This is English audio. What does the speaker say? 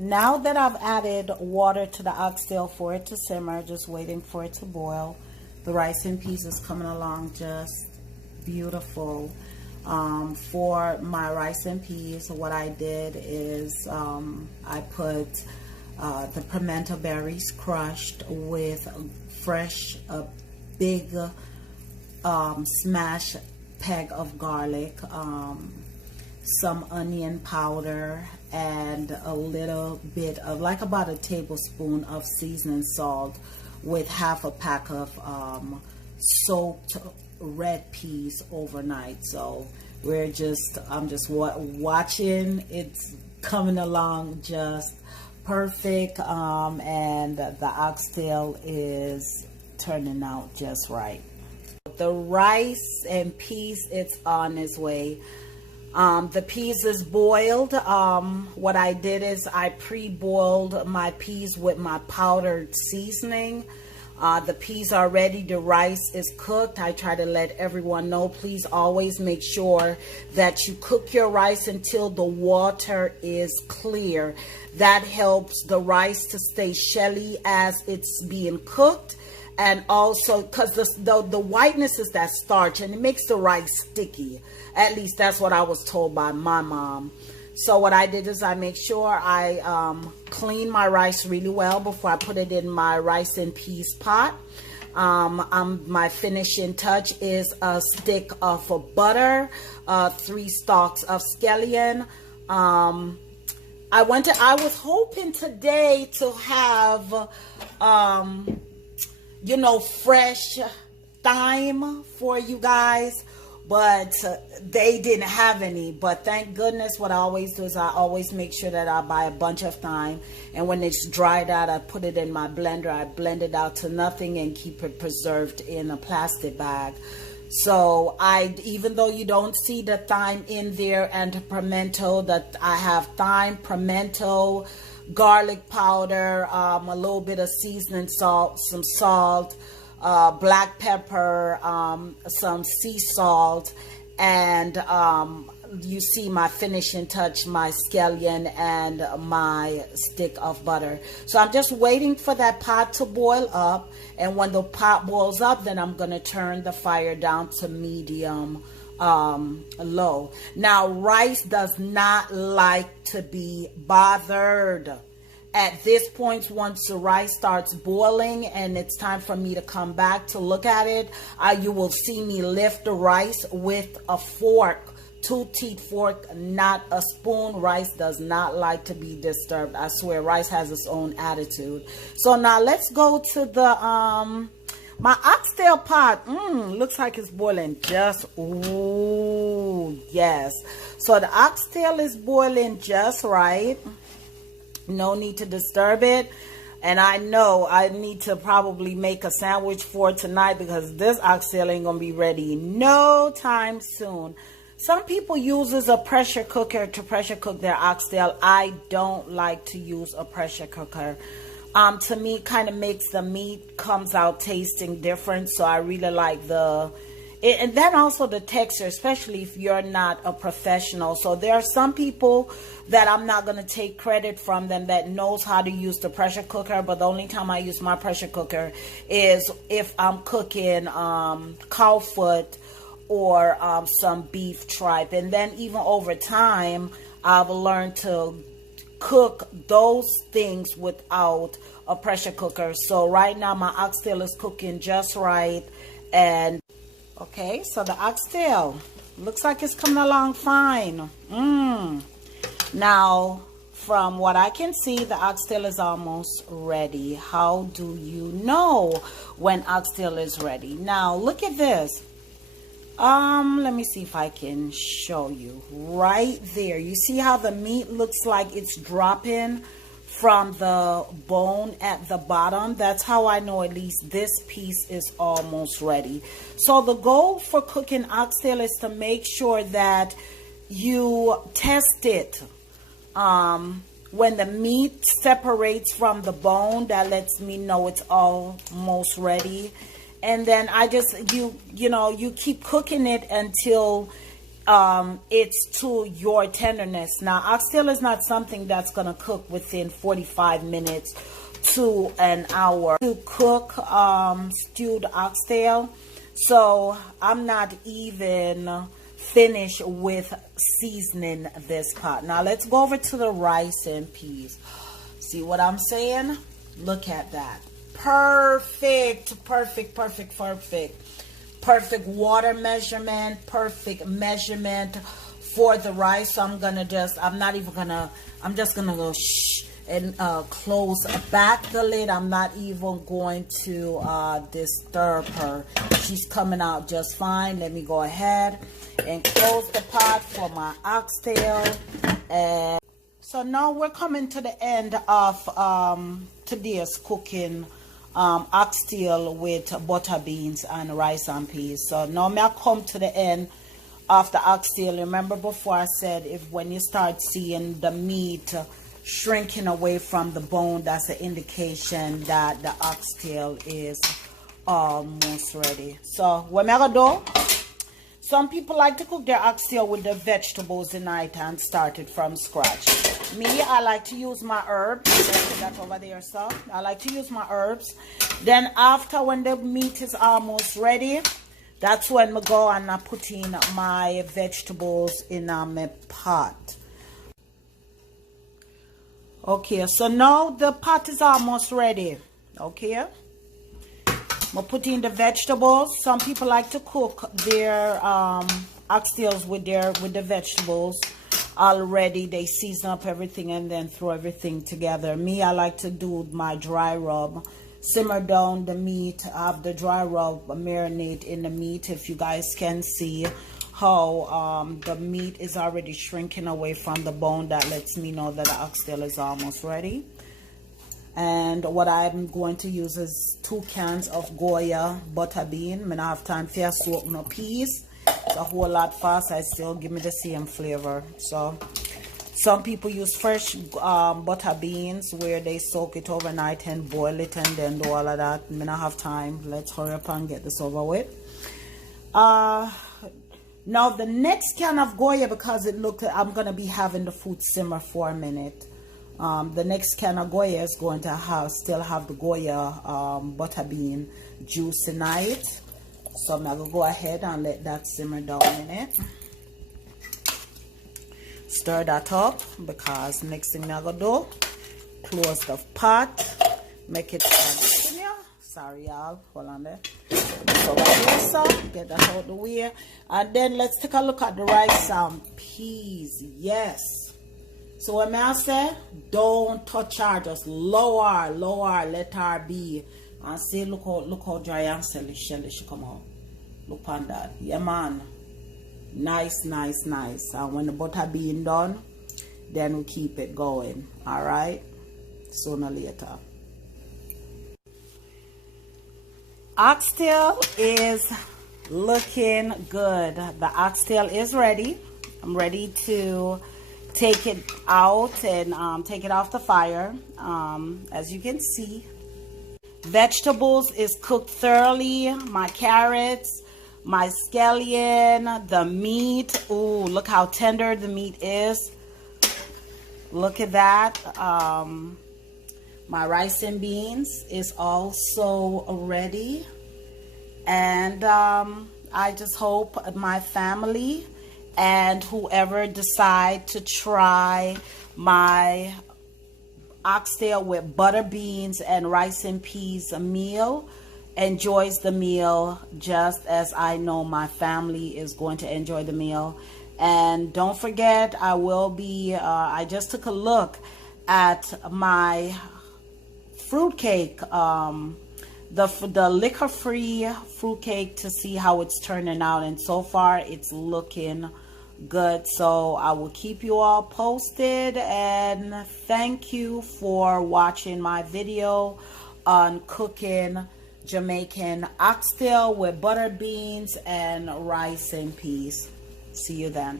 Now that I've added water to the oxtail for it to simmer, just waiting for it to boil, the rice and peas is coming along just beautiful. For my rice and peas, what I did is I put the pimento berries crushed with fresh, big smashed peg of garlic, some onion powder, and a little bit of, like about a tablespoon of seasoning salt, with half a pack of soaked red peas overnight. So I'm just watching. It's coming along just perfect, and the oxtail is turning out just right. The rice and peas, it's on its way. The peas is boiled. What I did is I pre-boiled my peas with my powdered seasoning. The peas are ready. The rice is cooked. I try to let everyone know, please always make sure that you cook your rice until the water is clear. That helps the rice to stay shelly as it's being cooked. And also, because the whiteness is that starch, and it makes the rice sticky. At least that's what I was told by my mom. So what I did is I make sure I clean my rice really well before I put it in my rice and peas pot. My finishing touch is a stick of butter, 3 stalks of scallion. I was hoping today to have fresh thyme for you guys, but they didn't have any. But thank goodness, what I always do is I always make sure that I buy a bunch of thyme, and when it's dried out, I put it in my blender. I blend it out to nothing and keep it preserved in a plastic bag. So even though you don't see the thyme in there and the pimento, that I have thyme, pimento, garlic powder, a little bit of seasoning salt, some salt, black pepper, some sea salt, and you see my finishing touch, my scallion and my stick of butter. So I'm just waiting for that pot to boil up, and when the pot boils up, then I'm going to turn the fire down to medium low. Now, rice does not like to be bothered. At this point, once the rice starts boiling and it's time for me to come back to look at it, you will see me lift the rice with a fork, 2-teeth fork, not a spoon. Rice does not like to be disturbed. I swear, rice has its own attitude. So now let's go to the my oxtail pot. Looks like it's boiling just, ooh, yes. So the oxtail is boiling just right. No need to disturb it. And I know I need to probably make a sandwich for tonight, because this oxtail ain't gonna be ready no time soon. Some people uses a pressure cooker to pressure cook their oxtail. I don't like to use a pressure cooker. To me, it kind of makes the meat comes out tasting different. So I really like and then also the texture, especially if you're not a professional. So there are some people that I'm not going to take credit from them that knows how to use the pressure cooker. But the only time I use my pressure cooker is if I'm cooking cow foot or some beef tripe. And then even over time, I've learned to cook those things without a pressure cooker. So right now my oxtail is cooking just right. And okay, so the oxtail looks like it's coming along fine. Now, from what I can see, the oxtail is almost ready. How do you know when oxtail is ready? Now, look at this. Let me see if I can show you. Right there, you see how the meat looks like it's dropping from the bone at the bottom? That's how I know at least this piece is almost ready. So the goal for cooking oxtail is to make sure that you test it. When the meat separates from the bone, that lets me know it's almost ready. And then I just, you keep cooking it until it's to your tenderness. Now, oxtail is not something that's going to cook within 45 minutes to an hour to cook stewed oxtail. So I'm not even finished with seasoning this pot. Now let's go over to the rice and peas. See what I'm saying? Look at that. Perfect, perfect, perfect, perfect. Perfect water measurement, perfect measurement for the rice. So I'm just gonna go shh and close back the lid. I'm not even going to disturb her. She's coming out just fine. Let me go ahead and close the pot for my oxtail. And so now we're coming to the end of today's cooking oxtail with butter beans and rice and peas. So now may I come to the end of the oxtail. Remember before I said, when you start seeing the meat shrinking away from the bone, that's an indication that the oxtail is almost ready. So what am I gonna do? Some people like to cook their oxtail with the vegetables in night and start it from scratch. Me, I like to use my herbs. Let's put that over there, so I like to use my herbs. Then after, when the meat is almost ready, that's when I go and I put in my vegetables in my pot. Okay, so now the pot is almost ready. Okay, I'm putting the vegetables. Some people like to cook their oxtails with the vegetables already. They season up everything and then throw everything together. Me, I like to do my dry rub. Simmer down the meat, have the dry rub marinate in the meat. If you guys can see how the meat is already shrinking away from the bone, that lets me know that the oxtail is almost ready. And what I'm going to use is 2 cans of Goya butter bean. I don't have time for soak no peas. It's a whole lot fast. I still give me the same flavor. So some people use fresh butter beans where they soak it overnight and boil it and then do all of that. I don't have time. Let's hurry up and get this over with. Now the next can of Goya, because it looked, I'm going to be having the food simmer for a minute. The next can of Goya is going to still have the Goya butter bean juice in it. So I'm going to go ahead and let that simmer down in it. Stir that up, because next thing I'm going to do, close the pot, make it continue. Sorry y'all, hold on there. So get that out of the way. And then let's take a look at the rice and peas. Yes. So what I say, don't touch her, just lower, let her be. And see, look how dry and shelly she come out. Look on that. Yeah man. Nice, nice, nice. And when the butter being done, then we keep it going. Alright? Sooner or later. Oxtail is looking good. The oxtail is ready. I'm ready to take it out and take it off the fire. As you can see, vegetables is cooked thoroughly. My carrots, my scallion, the meat. Ooh, look how tender the meat is. Look at that. My rice and beans is also ready. And I just hope my family and whoever decide to try my oxtail with butter beans and rice and peas meal enjoys the meal just as I know my family is going to enjoy the meal. And don't forget, I will be I just took a look at my fruitcake, the liquor-free fruitcake, to see how it's turning out, and so far it's looking good. So I will keep you all posted, and thank you for watching my video on cooking Jamaican oxtail with butter beans and rice and peas. See you then.